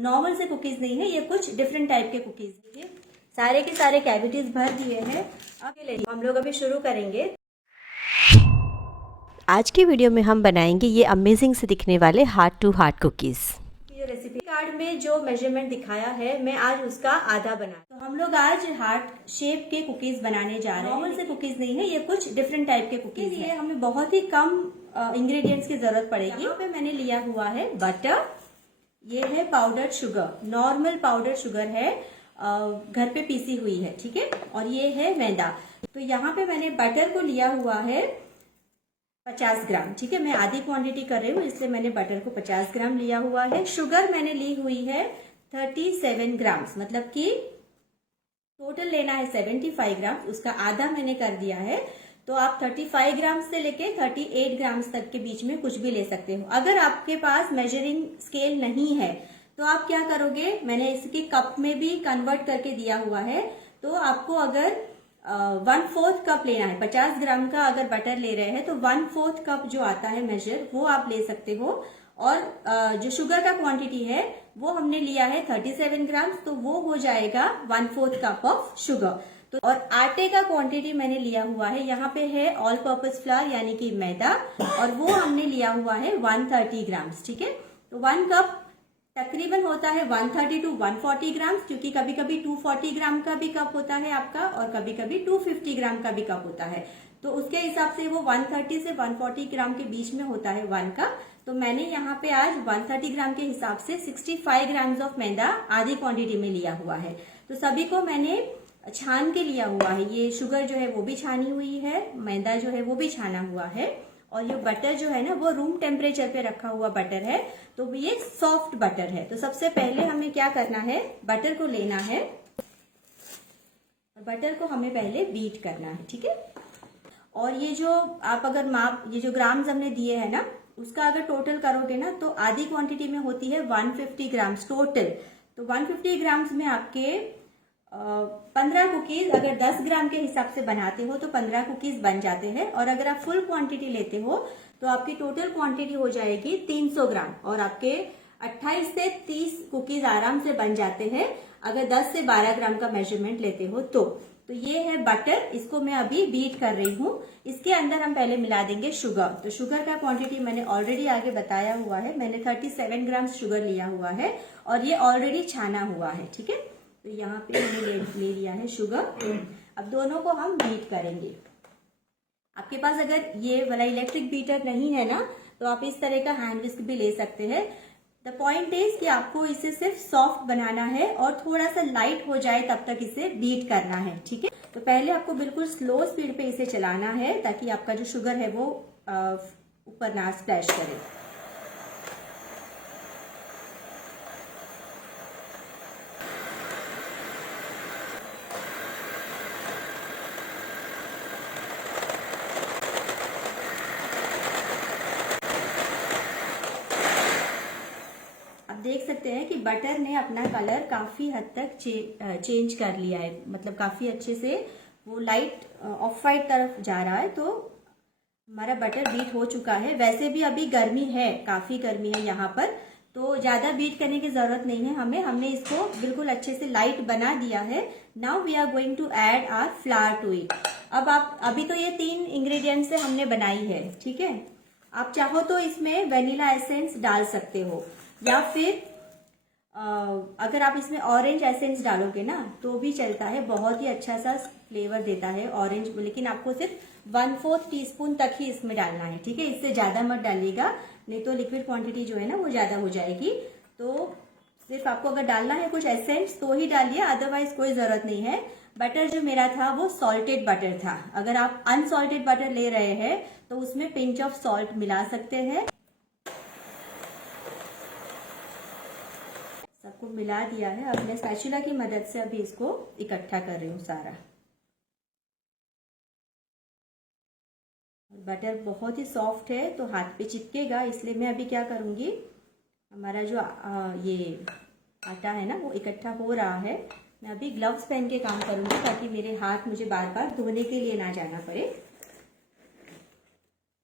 Normal से cookies नहीं है, ये कुछ डिफरेंट टाइप के कुकीज है। सारे के सारे कैविटीज भर दिए हैं। अब हम लोग अभी शुरू करेंगे। आज की वीडियो में हम बनाएंगे ये अमेजिंग से दिखने वाले हार्ट टू हार्ट कुकीज़। ये रेसिपी कार्ड में जो मेजरमेंट दिखाया है मैं आज उसका आधा बना। तो हम लोग आज हार्ट शेप के कुकीज बनाने जा रहे हैं। नॉर्मल से कुकीज नहीं है, ये कुछ डिफरेंट टाइप के कुकीज है। हमें बहुत ही कम इंग्रेडिएंट्स की जरूरत पड़ेगी। यहाँ पे मैंने लिया हुआ है बटर, ये है powder sugar, normal powder sugar है, घर पे पीसी हुई है, ठीक है। और ये है मैदा। तो यहाँ पे मैंने बटर को लिया हुआ है 50 ग्राम, ठीक है। मैं आधी क्वांटिटी कर रही हूँ इसलिए मैंने बटर को 50 ग्राम लिया हुआ है। शुगर मैंने ली हुई है 37 ग्राम, मतलब कि टोटल लेना है 75 ग्राम, उसका आधा मैंने कर दिया है। तो आप 35 ग्राम से लेके 38 ग्राम तक के बीच में कुछ भी ले सकते हो। अगर आपके पास मेजरिंग स्केल नहीं है तो आप क्या करोगे, मैंने इसकी कप में भी कन्वर्ट करके दिया हुआ है। तो आपको अगर 1/4 कप लेना है, 50 ग्राम का अगर बटर ले रहे हैं तो 1/4 कप जो आता है मेजर वो आप ले सकते हो। और जो शुगर का क्वांटिटी है वो हमने लिया है 37 ग्राम, तो वो हो जाएगा 1/4 कप ऑफ शुगर। तो और आटे का क्वांटिटी मैंने लिया हुआ है, यहाँ पे है ऑल पर्पस फ्लावर यानी कि मैदा, और वो हमने लिया हुआ है 130 ग्राम, ठीक है। तो 1 कप तकरीबन होता है 130 टू 140 ग्राम, क्योंकि कभी कभी 240 ग्राम का भी कप होता है आपका और कभी कभी 250 ग्राम का भी कप होता है। तो उसके हिसाब से वो 130 से 140 ग्राम के बीच में होता है 1 कप। तो मैंने यहाँ पे आज 130 ग्राम के हिसाब से 65 ग्राम ऑफ मैदा आधी क्वांटिटी में लिया हुआ है। तो सभी को मैंने छान के लिया हुआ है। ये शुगर जो है वो भी छानी हुई है, मैदा जो है वो भी छाना हुआ है, और ये बटर जो है ना वो रूम टेम्परेचर पे रखा हुआ बटर है। तो ये सॉफ्ट बटर है। तो सबसे पहले हमें क्या करना है, बटर को लेना है और बटर को हमें पहले बीट करना है, ठीक है। और ये जो आप अगर माप, ये जो ग्राम्स हमने दिए हैं ना, उसका अगर टोटल करोगे ना तो आधी क्वांटिटी में होती है 150 ग्राम्स टोटल। तो 150 ग्राम्स में आपके 15 कुकीज, अगर 10 ग्राम के हिसाब से बनाते हो तो 15 कुकीज बन जाते हैं। और अगर आप फुल क्वांटिटी लेते हो तो आपकी टोटल क्वांटिटी हो जाएगी 300 ग्राम, और आपके 28 से 30 कुकीज आराम से बन जाते हैं अगर 10 से 12 ग्राम का मेजरमेंट लेते हो तो ये है बटर, इसको मैं अभी बीट कर रही हूँ। इसके अंदर हम पहले मिला देंगे शुगर। तो शुगर का क्वांटिटी मैंने ऑलरेडी आगे बताया हुआ है, मैंने 37 ग्राम शुगर लिया हुआ है और ये ऑलरेडी छाना हुआ है, ठीक है। तो यहाँ पे मैंने ले लिया है शुगर। अब दोनों को हम बीट करेंगे। आपके पास अगर ये वाला इलेक्ट्रिक बीटर नहीं है ना तो आप इस तरह का हैंड विस्क भी ले सकते हैं। द पॉइंट इज कि आपको इसे सिर्फ सॉफ्ट बनाना है और थोड़ा सा लाइट हो जाए तब तक इसे बीट करना है, ठीक है। तो पहले आपको बिल्कुल स्लो स्पीड पे इसे चलाना है ताकि आपका जो शुगर है वो ऊपर ना स्प्लैश करे। देख सकते हैं कि बटर ने अपना कलर काफी हद तक चेंज कर लिया है, मतलब काफी अच्छे से वो लाइट ऑफ वाइट तरफ जा रहा है। तो हमारा बटर बीट हो चुका है। वैसे भी अभी गर्मी है, काफी गर्मी है यहाँ पर, तो ज्यादा बीट करने की जरूरत नहीं है हमें। हमने इसको बिल्कुल अच्छे से लाइट बना दिया है। Now we are going to add our flower to it. अब आप अभी तो ये 3 इंग्रेडिएंट से हमने बनाई है, ठीक है। आप चाहो तो इसमें वेनिला एसेंस डाल सकते हो, या फिर अगर आप इसमें ऑरेंज एसेंस डालोगे ना तो भी चलता है, बहुत ही अच्छा सा फ्लेवर देता है ऑरेंज। लेकिन आपको सिर्फ 1/4 टीस्पून तक ही इसमें डालना है, ठीक है। इससे ज्यादा मत डालिएगा, नहीं तो लिक्विड क्वांटिटी जो है ना वो ज्यादा हो जाएगी। तो सिर्फ आपको अगर डालना है कुछ एसेंस तो ही डालिए, अदरवाइज कोई जरूरत नहीं है। बटर जो मेरा था वो सॉल्टेड बटर था। अगर आप अनसॉल्टेड बटर ले रहे हैं तो उसमें पिंच ऑफ सॉल्ट मिला सकते हैं। सबको मिला दिया है। अब मैं स्पैचुला की मदद से अभी इसको इकट्ठा कर रही हूँ सारा। बटर बहुत ही सॉफ्ट है तो हाथ पे चिपकेगा, इसलिए मैं अभी क्या करूँगी, हमारा जो ये आटा है ना वो इकट्ठा हो रहा है, मैं अभी ग्लव्स पहन के काम करूँगी ताकि मेरे हाथ मुझे बार बार धोने के लिए ना जाना पड़े।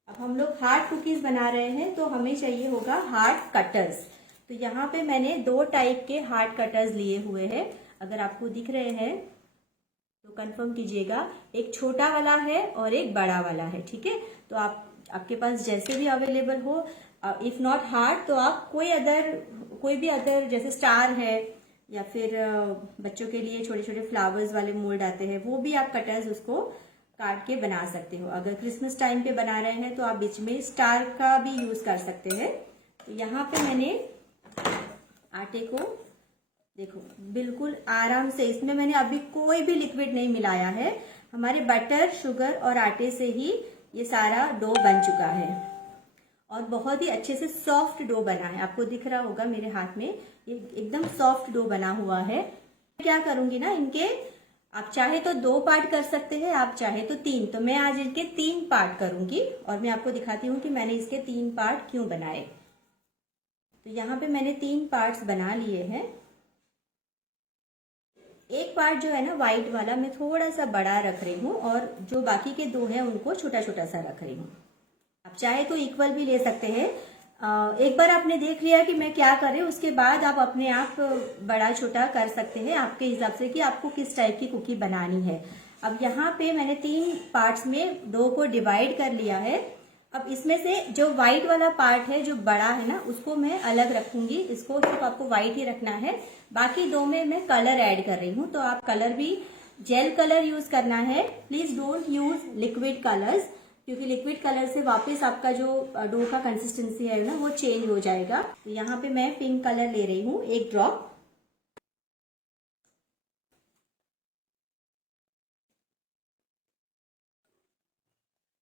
अब हम लोग हार्ड कुकीज बना रहे हैं तो हमें चाहिए होगा हार्ड कटर्स। तो यहाँ पे मैंने 2 टाइप के हार्ट कटर्स लिए हुए हैं, अगर आपको दिख रहे हैं तो कंफर्म कीजिएगा। एक छोटा वाला है और एक बड़ा वाला है, ठीक है। तो आपके पास जैसे भी अवेलेबल हो, इफ नॉट हार्ट तो आप कोई भी अदर जैसे स्टार है या फिर बच्चों के लिए छोटे छोटे फ्लावर्स वाले मोल्ड आते हैं, वो भी आप कटर्स उसको काट के बना सकते हो। अगर क्रिसमस टाइम पे बना रहे हैं तो आप बीच में स्टार का भी यूज कर सकते हैं। तो यहाँ पे मैंने आटे को देखो बिल्कुल आराम से, इसमें मैंने अभी कोई भी लिक्विड नहीं मिलाया है, हमारे बटर, शुगर और आटे से ही ये सारा डो बन चुका है और बहुत ही अच्छे से सॉफ्ट डो बना है। आपको दिख रहा होगा मेरे हाथ में, ये एकदम सॉफ्ट डो बना हुआ है। क्या करूंगी ना, इनके आप चाहे तो 2 पार्ट कर सकते हैं, आप चाहे तो 3। तो मैं आज इनके 3 पार्ट करूंगी और मैं आपको दिखाती हूँ कि मैंने इसके 3 पार्ट क्यों बनाए। तो यहाँ पे मैंने 3 पार्ट्स बना लिए हैं। एक पार्ट जो है ना व्हाइट वाला, मैं थोड़ा सा बड़ा रख रही हूँ और जो बाकी के 2 हैं उनको छोटा छोटा सा रख रही हूँ। आप चाहे तो इक्वल भी ले सकते हैं। एक बार आपने देख लिया कि मैं क्या कर रही हूँ, उसके बाद आप अपने आप बड़ा छोटा कर सकते हैं आपके हिसाब से कि आपको किस टाइप की कुकी बनानी है। अब यहाँ पे मैंने 3 पार्ट्स में डो को डिवाइड कर लिया है। अब इसमें से जो व्हाइट वाला पार्ट है, जो बड़ा है ना, उसको मैं अलग रखूंगी। इसको सिर्फ आपको व्हाइट ही रखना है, बाकी 2 में मैं कलर ऐड कर रही हूँ। तो आप कलर भी जेल कलर यूज करना है, please don't use liquid colours, क्योंकि लिक्विड कलर से वापस आपका जो डो का कंसिस्टेंसी है ना वो चेंज हो जाएगा। तो यहाँ पे मैं पिंक कलर ले रही हूँ 1 ड्रॉप।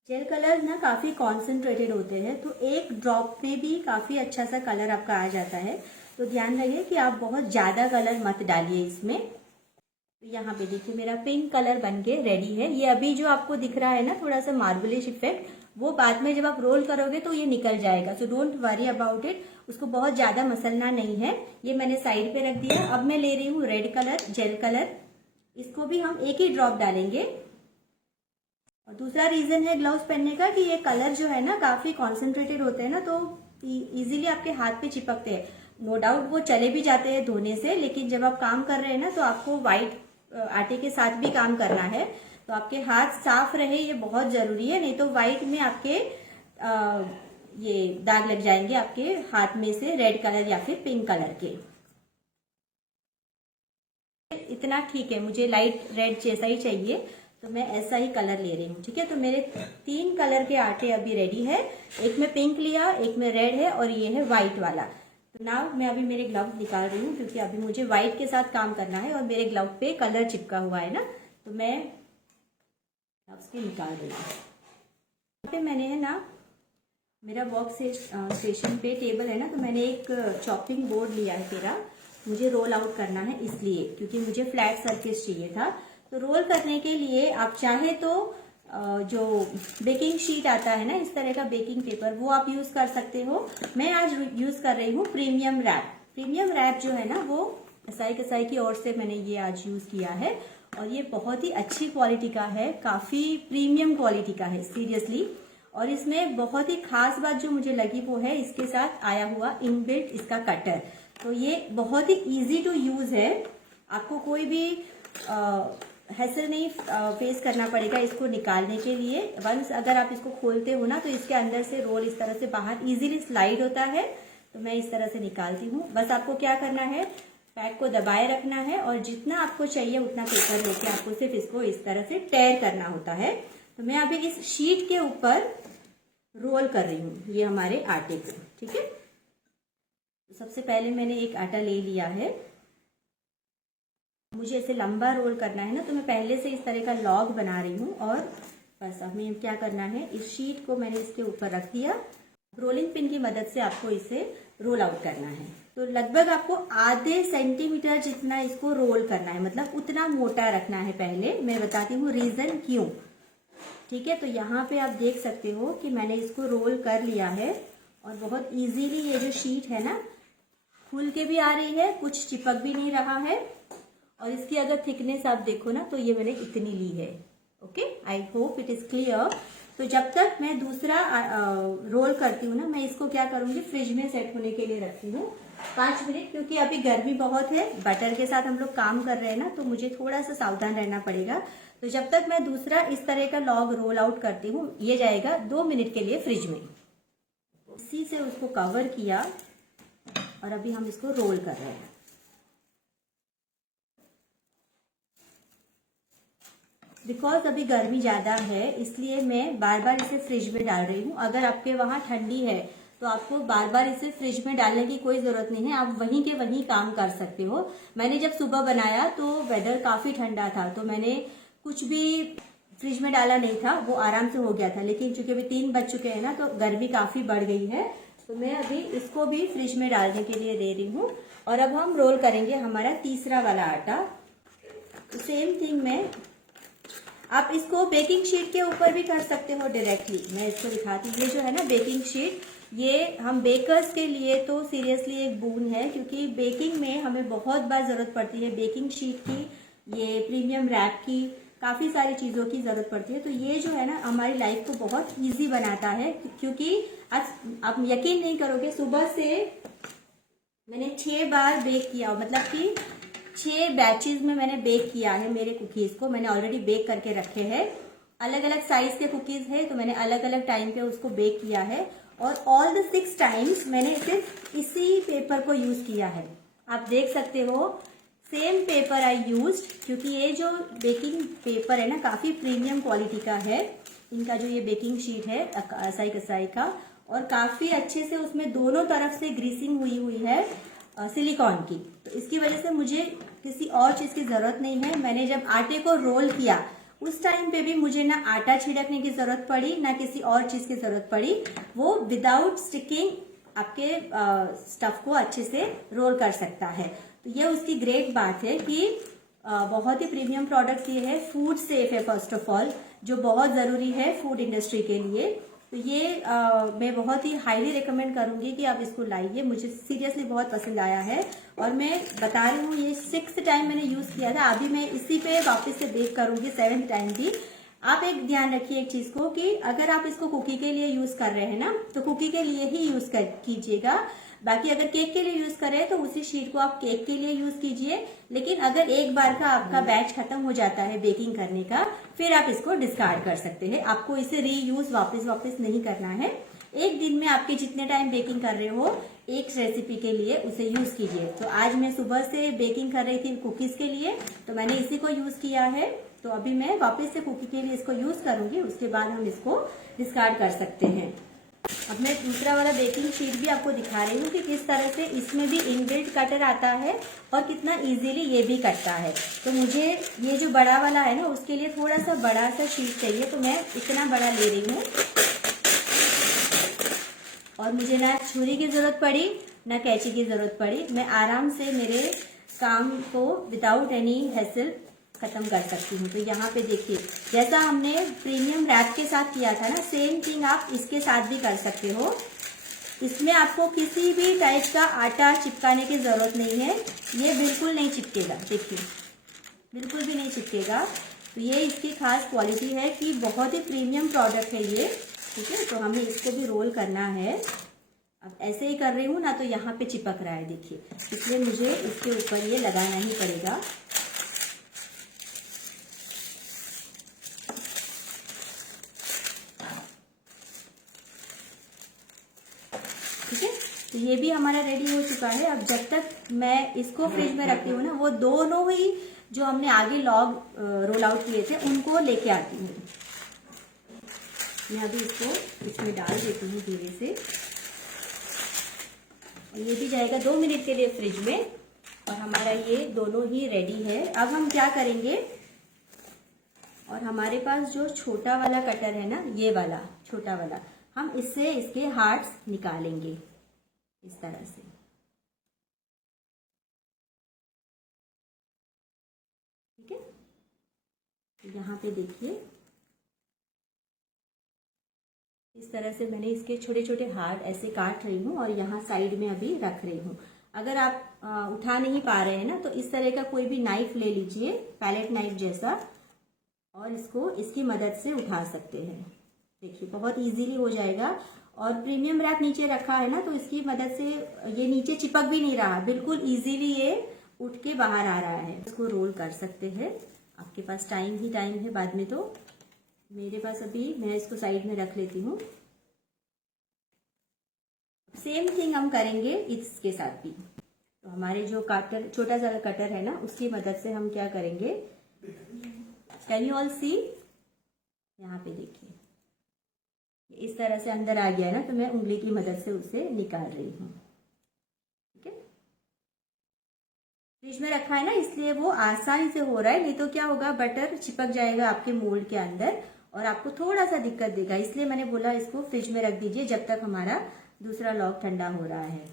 जेल कलर ना काफी कॉन्सेंट्रेटेड होते हैं, तो 1 ड्रॉप में भी काफी अच्छा सा कलर आपका आ जाता है। तो ध्यान रखिए कि आप बहुत ज्यादा कलर मत डालिए इसमें। तो यहाँ पे देखिए मेरा पिंक कलर बनके रेडी है। ये अभी जो आपको दिख रहा है ना थोड़ा सा मार्बलिश इफेक्ट, वो बाद में जब आप रोल करोगे तो ये निकल जाएगा। So don't worry about it, उसको बहुत ज्यादा मसलना नहीं है। ये मैंने साइड पे रख दिया। अब मैं ले रही हूँ रेड कलर, जेल कलर। इसको भी हम 1 ही ड्रॉप डालेंगे। और दूसरा रीजन है ग्लव्स पहनने का कि ये कलर जो है ना काफी कॉन्सेंट्रेटेड होते हैं ना, तो इजीली आपके हाथ पे चिपकते हैं। नो डाउट वो चले भी जाते हैं धोने से, लेकिन जब आप काम कर रहे हैं ना तो आपको व्हाइट आटे के साथ भी काम करना है, तो आपके हाथ साफ रहे, ये बहुत जरूरी है। नहीं तो व्हाइट में आपके ये दाग लग जाएंगे आपके हाथ में से, रेड कलर या फिर पिंक कलर के। इतना ठीक है, मुझे लाइट रेड जैसा ही चाहिए, तो मैं ऐसा ही कलर ले रही हूँ, ठीक है। तो मेरे 3 कलर के आटे अभी रेडी है। एक में पिंक लिया, एक में रेड है और ये है व्हाइट वाला। तो नाउ मैं अभी मेरे ग्लव्स निकाल रही हूँ, क्योंकि अभी मुझे व्हाइट के साथ काम करना है और मेरे ग्लव पे कलर चिपका हुआ है ना, तो मैं ग्लव्स के निकाल रही हूँ। यहाँ पे मैंने है ना मेरा वर्क स्टेशन पे टेबल है ना, तो मैंने एक चॉपिंग बोर्ड लिया है तेरा। मुझे रोल आउट करना है इसलिए, क्योंकि मुझे फ्लैट सरफेस चाहिए था। तो रोल करने के लिए आप चाहे तो जो बेकिंग शीट आता है ना, इस तरह का बेकिंग पेपर, वो आप यूज कर सकते हो। मैं आज यूज कर रही हूँ प्रीमियम रैप। प्रीमियम रैप जो है ना वो एसआई कसाई की ओर से मैंने ये आज यूज किया है और ये बहुत ही अच्छी क्वालिटी का है, काफी प्रीमियम क्वालिटी का है सीरियसली। और इसमें बहुत ही खास बात जो मुझे लगी वो है इसके साथ आया हुआ इनबिल्ट इसका कटर। तो ये बहुत ही इजी टू यूज है, आपको कोई भी हैसल नहीं फेस करना पड़ेगा इसको निकालने के लिए। वंस अगर आप इसको खोलते हो ना तो इसके अंदर से रोल इस तरह से बाहर इजीली स्लाइड होता है। तो मैं इस तरह से निकालती हूँ। बस आपको क्या करना है, पैक को दबाए रखना है और जितना आपको चाहिए उतना पेपर लेके आपको सिर्फ इसको इस तरह से टेयर करना होता है। तो मैं अभी इस शीट के ऊपर रोल कर रही हूँ ये हमारे आटे को, ठीक है। तो सबसे पहले मैंने एक आटा ले लिया है। मुझे ऐसे लंबा रोल करना है ना, तो मैं पहले से इस तरह का लॉग बना रही हूँ और बस हमें क्या करना है, इस शीट को मैंने इसके ऊपर रख दिया। रोलिंग पिन की मदद से आपको इसे रोल आउट करना है। तो लगभग आपको आधे सेंटीमीटर जितना इसको रोल करना है, मतलब उतना मोटा रखना है। पहले मैं बताती हूँ रीजन क्यों, ठीक है। तो यहाँ पे आप देख सकते हो कि मैंने इसको रोल कर लिया है और बहुत इजीली ये जो शीट है ना खुल के भी आ रही है, कुछ चिपक भी नहीं रहा है। और इसकी अगर थिकनेस आप देखो ना तो ये मैंने इतनी ली है। Okay, I hope it is clear. तो जब तक मैं दूसरा रोल करती हूँ ना, मैं इसको क्या करूंगी, फ्रिज में सेट होने के लिए रखती हूँ 5 मिनट, क्योंकि अभी गर्मी बहुत है, बटर के साथ हम लोग काम कर रहे हैं ना, तो मुझे थोड़ा सा सावधान रहना पड़ेगा। तो जब तक मैं दूसरा इस तरह का लॉग रोल आउट करती हूँ, ये जाएगा 2 मिनट के लिए फ्रिज में। इसी से उसको कवर किया और अभी हम इसको रोल कर रहे हैं। बिकॉज अभी गर्मी ज़्यादा है, इसलिए मैं बार बार इसे फ्रिज में डाल रही हूँ। अगर आपके वहाँ ठंडी है तो आपको बार बार इसे फ्रिज में डालने की कोई ज़रूरत नहीं है, आप वहीं के वहीं काम कर सकते हो। मैंने जब सुबह बनाया तो वेदर काफ़ी ठंडा था, तो मैंने कुछ भी फ्रिज में डाला नहीं था, वो आराम से हो गया था। लेकिन चूंकि अभी 3 बज चुके हैं ना, तो गर्मी काफ़ी बढ़ गई है, तो मैं अभी इसको भी फ्रिज में डालने के लिए दे रही हूँ। और अब हम रोल करेंगे हमारा तीसरा वाला आटा। सेम थिंग में आप इसको बेकिंग शीट के ऊपर भी कर सकते हो डायरेक्टली। मैं इसको दिखाती हूँ। ये जो है ना बेकिंग शीट, ये हम बेकर्स के लिए तो सीरियसली एक बून है, क्योंकि बेकिंग में हमें बहुत बार ज़रूरत पड़ती है बेकिंग शीट की, ये प्रीमियम रैप की, काफ़ी सारी चीज़ों की ज़रूरत पड़ती है। तो ये जो है ना हमारी लाइफ को बहुत ईजी बनाता है, क्योंकि आज आप यकीन नहीं करोगे, सुबह से मैंने 6 बार बेक किया, मतलब कि 6 बैचेस में मैंने बेक किया है मेरे कुकीज़ को। मैंने ऑलरेडी बेक करके रखे हैं। अलग अलग साइज के कुकीज़ है, तो मैंने अलग अलग टाइम पे उसको बेक किया है। और ऑल द 6 टाइम्स मैंने सिर्फ इसी पेपर को यूज़ किया है। आप देख सकते हो, सेम पेपर आई यूज्ड, क्योंकि ये जो बेकिंग पेपर है ना काफ़ी प्रीमियम क्वालिटी का है। इनका जो ये बेकिंग शीट है असाई कसाई का, और काफ़ी अच्छे से उसमें दोनों तरफ से ग्रीसिंग हुई है सिलिकॉन की। तो इसकी वजह से मुझे किसी और चीज़ की ज़रूरत नहीं है। मैंने जब आटे को रोल किया उस टाइम पे भी मुझे ना आटा छिड़कने की ज़रूरत पड़ी, ना किसी और चीज़ की ज़रूरत पड़ी। वो विदाउट स्टिकिंग आपके स्टफ को अच्छे से रोल कर सकता है। तो ये उसकी ग्रेट बात है कि बहुत ही प्रीमियम प्रोडक्ट्स ये है, फूड सेफ है फर्स्ट ऑफ ऑल, जो बहुत ज़रूरी है फूड इंडस्ट्री के लिए। तो ये मैं बहुत ही हाईली रिकमेंड करूंगी कि आप इसको लाइए। मुझे सीरियसली बहुत पसंद आया है, और मैं बता रही हूँ ये 6th टाइम मैंने यूज़ किया था। अभी मैं इसी पे वापस से बेक करूंगी 7th टाइम भी। आप एक ध्यान रखिए एक चीज़ को, कि अगर आप इसको कुकी के लिए यूज़ कर रहे हैं ना, तो कुकी के लिए ही यूज़ कीजिएगा। बाकी अगर केक के लिए यूज़ कर रहे हैं तो उसी शीट को आप केक के लिए यूज़ कीजिए। लेकिन अगर एक बार का आपका बैच खत्म हो जाता है बेकिंग करने का, फिर आप इसको डिस्कार्ड कर सकते हैं। आपको इसे रीयूज वापस नहीं करना है। एक दिन में आपके जितने टाइम बेकिंग कर रहे हो, एक रेसिपी के लिए उसे यूज कीजिए। तो आज मैं सुबह से बेकिंग कर रही थी कुकीज के लिए, तो मैंने इसी को यूज किया है। तो अभी मैं वापस से कुकी के लिए इसको यूज करूंगी, उसके बाद हम इसको डिस्कार्ड कर सकते हैं। अब मैं दूसरा वाला बेकिंग शीट भी आपको दिखा रही हूँ कि किस तरह से इसमें भी इनबिल्ट कटर आता है और कितना इजीली ये भी कटता है। तो मुझे ये जो बड़ा वाला है ना, उसके लिए थोड़ा सा बड़ा सा शीट चाहिए, तो मैं इतना बड़ा ले रही हूँ। और मुझे ना छुरी की ज़रूरत पड़ी ना कैंची की ज़रूरत पड़ी। मैं आराम से मेरे काम को विदाउट एनी हैसल खत्म कर सकती हूँ। तो यहाँ पे देखिए, जैसा हमने प्रीमियम रैप के साथ किया था ना, सेम थिंग आप इसके साथ भी कर सकते हो। इसमें आपको किसी भी टाइप का आटा चिपकाने की ज़रूरत नहीं है। ये बिल्कुल नहीं चिपकेगा, देखिए बिल्कुल भी नहीं चिपकेगा। तो ये इसकी खास क्वालिटी है कि बहुत ही प्रीमियम प्रोडक्ट है ये, ठीक है। तो हमें इसको भी रोल करना है। अब ऐसे ही कर रही हूँ ना, तो यहाँ पे चिपक रहा है देखिए, इसलिए मुझे इसके ऊपर ये लगाना ही पड़ेगा। ठीक है, तो ये भी हमारा रेडी हो चुका है। अब जब तक मैं इसको फ्रिज में रखती हूँ ना, वो दोनों ही जो हमने आगे लॉग रोल आउट किए थे उनको लेके आती हूँ। मैं अभी इसको इसमें डाल देती हूँ धीरे से। ये भी जाएगा 2 मिनट के लिए फ्रिज में, और हमारा ये दोनों ही रेडी है। अब हम क्या करेंगे, और हमारे पास जो छोटा वाला कटर है ना, ये वाला छोटा वाला, हम इससे इसके हार्ट्स निकालेंगे इस तरह से। ठीक है, यहाँ पे देखिए इस तरह से मैंने इसके छोटे छोटे हार्ट ऐसे काट रही हूँ, और यहाँ साइड में अभी रख रही हूँ। अगर आप उठा नहीं पा रहे हैं ना, तो इस तरह का कोई भी नाइफ ले लीजिए, पैलेट नाइफ जैसा, और इसको इसकी मदद से उठा सकते हैं। देखिए बहुत इजीली हो जाएगा। और प्रीमियम रैप नीचे रखा है ना, तो इसकी मदद से ये नीचे चिपक भी नहीं रहा, बिल्कुल इजीली ये उठ के बाहर आ रहा है। इसको रोल कर सकते हैं, आपके पास टाइम ही टाइम है बाद में, तो मेरे पास अभी मैं इसको साइड में रख लेती हूँ। सेम थिंग हम करेंगे इसके साथ भी। तो हमारे जो कटर, छोटा सा कटर है ना, उसकी मदद से हम क्या करेंगे, कैन यू ऑल सी, यहाँ पे देखिए इस तरह से अंदर आ गया है ना, तो मैं उंगली की मदद से उसे निकाल रही हूँ। ठीक है, फ्रिज में रखा है ना, इसलिए वो आसानी से हो रहा है, नहीं तो क्या होगा, बटर चिपक जाएगा आपके मोल्ड के अंदर और आपको थोड़ा सा दिक्कत देगा। इसलिए मैंने बोला इसको फ्रिज में रख दीजिए जब तक हमारा दूसरा लॉग ठंडा हो रहा है।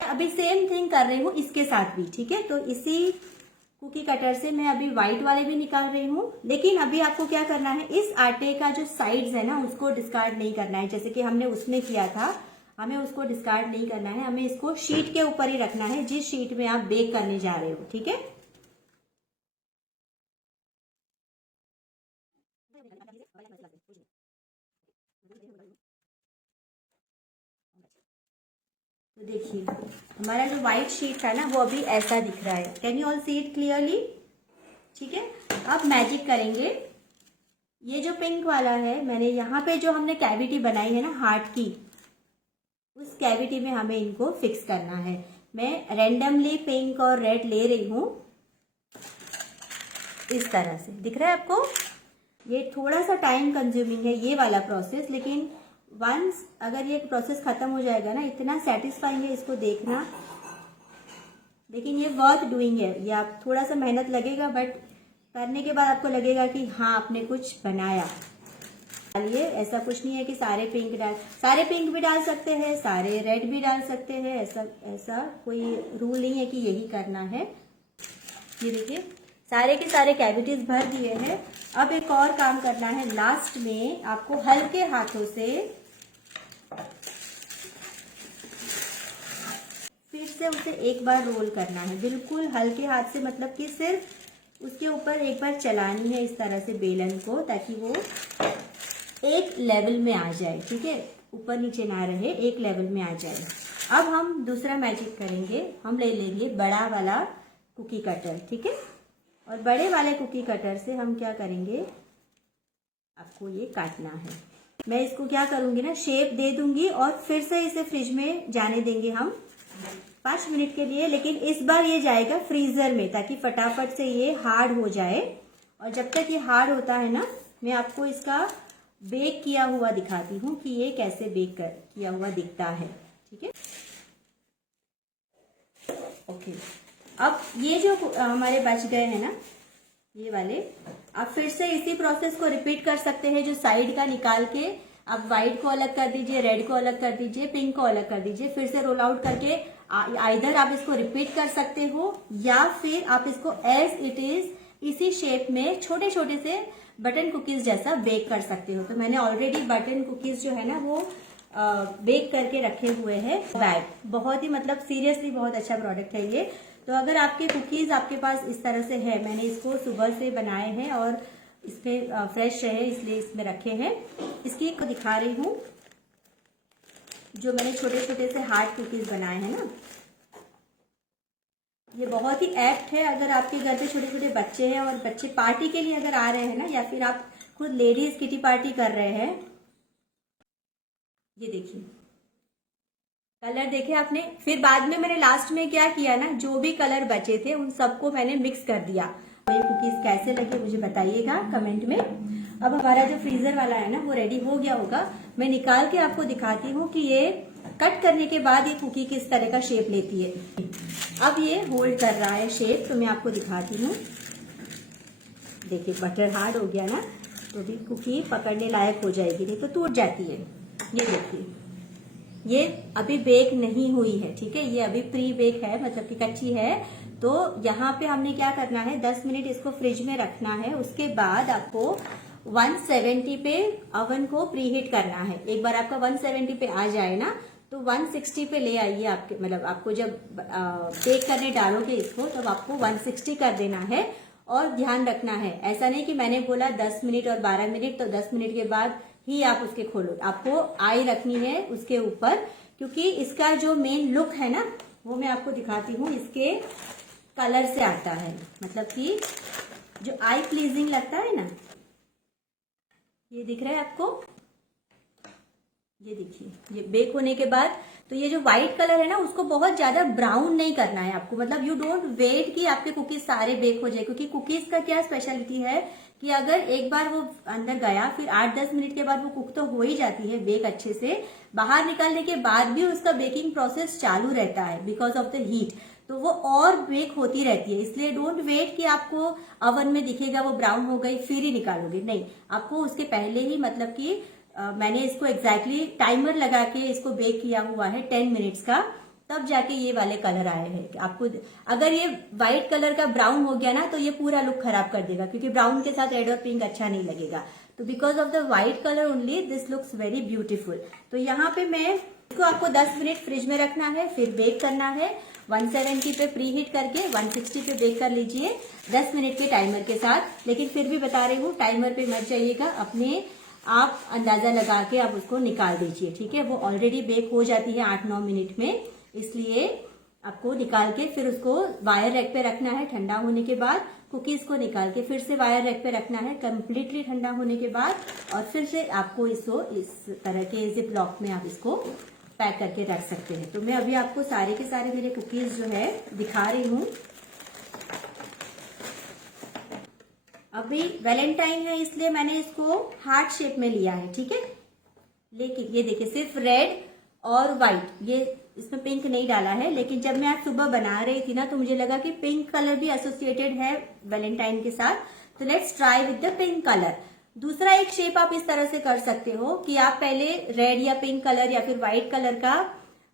अभी सेम थिंग कर रही हूँ इसके साथ भी। ठीक है, तो इसी कुकी कटर से मैं अभी व्हाइट वाले भी निकाल रही हूँ, लेकिन अभी आपको क्या करना है, इस आटे का जो साइड्स है ना, उसको डिस्कार्ड नहीं करना है, जैसे कि हमने उसमें किया था, हमें उसको डिस्कार्ड नहीं करना है। हमें इसको शीट के ऊपर ही रखना है, जिस शीट में आप बेक करने जा रहे हो। ठीक है, तो देखिए हमारा जो व्हाइट शीट था ना, वो अभी ऐसा दिख रहा है। Can you all see it clearly? ठीक है, अब मैजिक करेंगे। ये जो पिंक वाला है, मैंने यहाँ पे जो हमने कैविटी बनाई है ना हार्ट की, उस कैविटी में हमें इनको फिक्स करना है। मैं रैंडमली पिंक और रेड ले रही हूँ, इस तरह से। दिख रहा है आपको? ये थोड़ा सा टाइम कंज्यूमिंग है ये वाला प्रोसेस, लेकिन वंस अगर ये प्रोसेस खत्म हो जाएगा ना, इतना सेटिस्फाइंग है इसको देखना। लेकिन ये वर्थ डूइंग है, ये आप थोड़ा सा मेहनत लगेगा, बट करने के बाद आपको लगेगा कि हाँ आपने कुछ बनाया। डालिए, ऐसा कुछ नहीं है कि सारे पिंक भी डाल सकते हैं, सारे रेड भी डाल सकते हैं, ऐसा कोई रूल नहीं है कि यही करना है। ये देखिए सारे के सारे कैविटीज भर दिए हैं। अब एक और काम करना है, लास्ट में आपको हल्के हाथों से फिर से उसे एक बार रोल करना है, बिल्कुल हल्के हाथ से, मतलब कि सिर्फ उसके ऊपर एक बार चलानी है इस तरह से बेलन को, ताकि वो एक लेवल में आ जाए। ठीक है, ऊपर नीचे ना रहे, एक लेवल में आ जाए। अब हम दूसरा मैजिक करेंगे, हम ले लेंगे बड़ा वाला कुकी कटर। ठीक है, और बड़े वाले कुकी कटर से हम क्या करेंगे, आपको ये काटना है। मैं इसको क्या करूंगी ना, शेप दे दूंगी और फिर से इसे फ्रिज में जाने देंगे हम 5 मिनट के लिए। लेकिन इस बार ये जाएगा फ्रीजर में, ताकि फटाफट से ये हार्ड हो जाए। और जब तक ये हार्ड होता है ना, मैं आपको इसका बेक किया हुआ दिखाती हूँ कि ये कैसे बेक किया हुआ दिखता है। ठीक है, ओके। अब ये जो हमारे बच गए हैं ना, ये वाले, आप फिर से इसी प्रोसेस को रिपीट कर सकते हैं। जो साइड का निकाल के आप व्हाइट को अलग कर दीजिए, रेड को अलग कर दीजिए, पिंक को अलग कर दीजिए, फिर से रोल आउट करके आइदर आप इसको रिपीट कर सकते हो, या फिर आप इसको एज इट इज इसी शेप में छोटे छोटे से बटन कुकीज जैसा बेक कर सकते हो। तो मैंने ऑलरेडी बटन कुकीज जो है ना, वो बेक करके रखे हुए हैं। बैग बहुत ही, मतलब सीरियसली बहुत अच्छा प्रोडक्ट है ये। तो अगर आपके कुकीज आपके पास इस तरह से है, मैंने इसको सुबह से बनाए हैं और इसमें फ्रेश रहे इसलिए इसमें रखे हैं। इसकी को दिखा रही हूँ, जो मैंने छोटे छोटे से हार्ड कुकीज बनाए हैं ना, ये बहुत ही एप्ट है अगर आपके घर पे छोटे छोटे बच्चे हैं और बच्चे पार्टी के लिए अगर आ रहे हैं ना, या फिर आप खुद लेडीज किटी पार्टी कर रहे हैं। ये देखिए कलर देखे आपने। फिर बाद में मैंने लास्ट में क्या किया ना, जो भी कलर बचे थे उन सबको मैंने मिक्स कर दिया। ये कुकीज कैसे लगे मुझे बताइएगा कमेंट में। अब हमारा जो फ्रीजर वाला है ना, वो रेडी हो गया होगा। मैं निकाल के आपको दिखाती हूँ कि ये कट करने के बाद ये कुकी किस तरह का शेप लेती है। अब ये होल्ड कर रहा है शेप, तो मैं आपको दिखाती हूँ। देखिए बटर हार्ड हो गया ना, तो भी कुकी पकड़ने लायक हो जाएगी, नहीं तो टूट जाती है। ये देखिए ये अभी बेक नहीं हुई है। ठीक है, ये अभी प्री बेक है, मतलब कि कच्ची है। तो यहाँ पे हमने क्या करना है, 10 मिनट इसको फ्रिज में रखना है। उसके बाद आपको 170 पे ओवन को प्री हीट करना है। एक बार आपका 170 पे आ जाए ना, तो 160 पे ले आइए। आपके मतलब आपको जब बेक करने डालोगे इसको, तब आपको 160 कर देना है। और ध्यान रखना है, ऐसा नहीं कि मैंने बोला 10 मिनट और 12 मिनट तो 10 मिनट के बाद ही आप उसके खोलो। आपको आई रखनी है उसके ऊपर, क्योंकि इसका जो मेन लुक है ना वो मैं आपको दिखाती हूँ, इसके कलर से आता है। मतलब कि जो आई प्लीजिंग लगता है ना, ये दिख रहा है आपको, ये देखिए, ये बेक होने के बाद तो ये जो व्हाइट कलर है ना उसको बहुत ज्यादा ब्राउन नहीं करना है आपको। मतलब यू डोंट वेट कि आपके कुकीज सारे बेक हो जाए, क्योंकि कुकीज का क्या स्पेशलिटी है कि अगर एक बार वो अंदर गया फिर 8-10 मिनट के बाद वो कुक तो हो ही जाती है बेक अच्छे से, बाहर निकालने के बाद भी उसका बेकिंग प्रोसेस चालू रहता है बिकॉज ऑफ द हीट, तो वो और बेक होती रहती है। इसलिए डोंट वेट कि आपको अवन में दिखेगा वो ब्राउन हो गई फिर ही निकालोगे, नहीं, आपको उसके पहले ही, मतलब कि मैंने इसको एग्जैक्टली टाइमर लगा के इसको बेक किया हुआ है 10 मिनट्स का, तब जाके ये वाले कलर आए हैं। आपको अगर ये व्हाइट कलर का ब्राउन हो गया ना तो ये पूरा लुक खराब कर देगा, क्योंकि ब्राउन के साथ रेड और पिंक अच्छा नहीं लगेगा। तो because of the white colour only this looks very beautiful. तो यहाँ पे मैं इसको आपको 10 मिनट फ्रिज में रखना है, फिर बेक करना है 170 पे प्री हीट करके 160 पे बेक कर लीजिए 10 मिनट के टाइमर के साथ। लेकिन फिर भी बता रही हूँ, टाइमर पे मत जाइएगा, अपने आप अंदाजा लगा के आप उसको निकाल दीजिए, ठीक है। वो ऑलरेडी बेक हो जाती है 8-9 मिनट में, इसलिए आपको निकाल के फिर उसको वायर रैक पे रखना है। ठंडा होने के बाद कुकीज को निकाल के फिर से वायर रैक पे रखना है कम्प्लीटली ठंडा होने के बाद, और फिर से आपको इसको इस तरह के जिप लॉक में आप इसको पैक करके रख सकते हैं। तो मैं अभी आपको सारे के सारे मेरे कुकीज जो है दिखा रही हूँ। अभी वैलेंटाइन है इसलिए मैंने इसको हार्ट शेप में लिया है, ठीक है। लेकिन ये देखिए सिर्फ रेड और व्हाइट, ये इसमें पिंक नहीं डाला है। लेकिन जब मैं आज सुबह बना रही थी ना तो मुझे लगा कि पिंक कलर भी एसोसिएटेड है वैलेंटाइन के साथ, तो let's try with the pink colour. दूसरा एक शेप आप इस तरह से कर सकते हो कि आप पहले रेड या पिंक कलर या फिर व्हाइट कलर का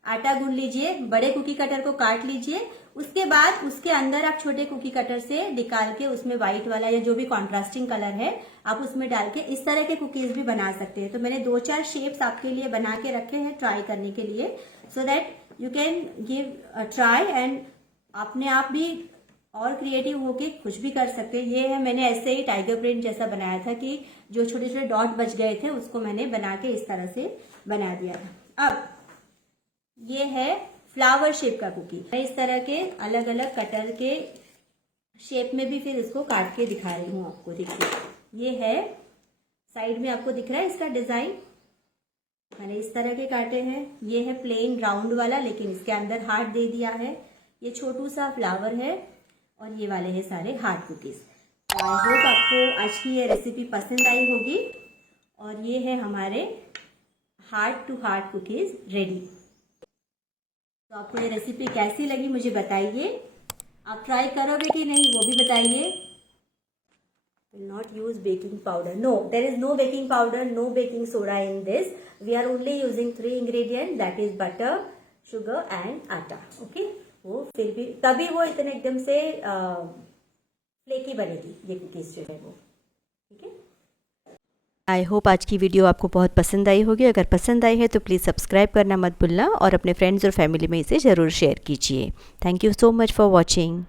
आटा गूंद लीजिए, बड़े कुकी कटर को काट लीजिए, उसके बाद उसके अंदर आप छोटे कुकी कटर से निकाल के उसमें व्हाइट वाला या जो भी कॉन्ट्रास्टिंग कलर है आप उसमें डाल के इस तरह के कुकीज भी बना सकते हैं। तो मैंने 2-4 शेप्स आपके लिए बना के रखे हैं ट्राई करने के लिए, so that you can give a try and अपने आप भी और क्रिएटिव होके कुछ भी कर सकते हैं। ये है, मैंने ऐसे ही टाइगर प्रिंट जैसा बनाया था कि जो छोटे छोटे डॉट बच गए थे उसको मैंने बना के इस तरह से बना दिया था। अब ये है फ्लावर शेप का कुकी। मैं इस तरह के अलग अलग कटर के शेप में भी फिर इसको काट के दिखा रही हूँ आपको। देखिए ये है, साइड में आपको दिख रहा है इसका डिजाइन, मैंने इस तरह के काटे हैं। ये है प्लेन राउंड वाला, लेकिन इसके अंदर हार्ट दे दिया है। ये छोटू सा फ्लावर है और ये वाले हैं सारे हार्ट कुकीज। आई होप आपको आज की ये रेसिपी पसंद आई होगी। और ये है हमारे heart to heart cookies ready. तो आपको ये रेसिपी कैसी लगी मुझे बताइए, आप ट्राई करोगे कि नहीं वो भी बताइए। Will not use baking powder. No, there is no baking powder, no baking soda in this. We are only using 3 ingredients, that is butter, sugar and atta. Okay? वो फिर भी तभी वो इतने एकदम से फ्लेकी बनेगी ये कुकीज जो है वो, ठीक है। आई होप आज की वीडियो आपको बहुत पसंद आई होगी। अगर पसंद आई है तो प्लीज़ सब्सक्राइब करना मत भूलना और अपने फ्रेंड्स और फैमिली में इसे ज़रूर शेयर कीजिए। Thank you so much for watching.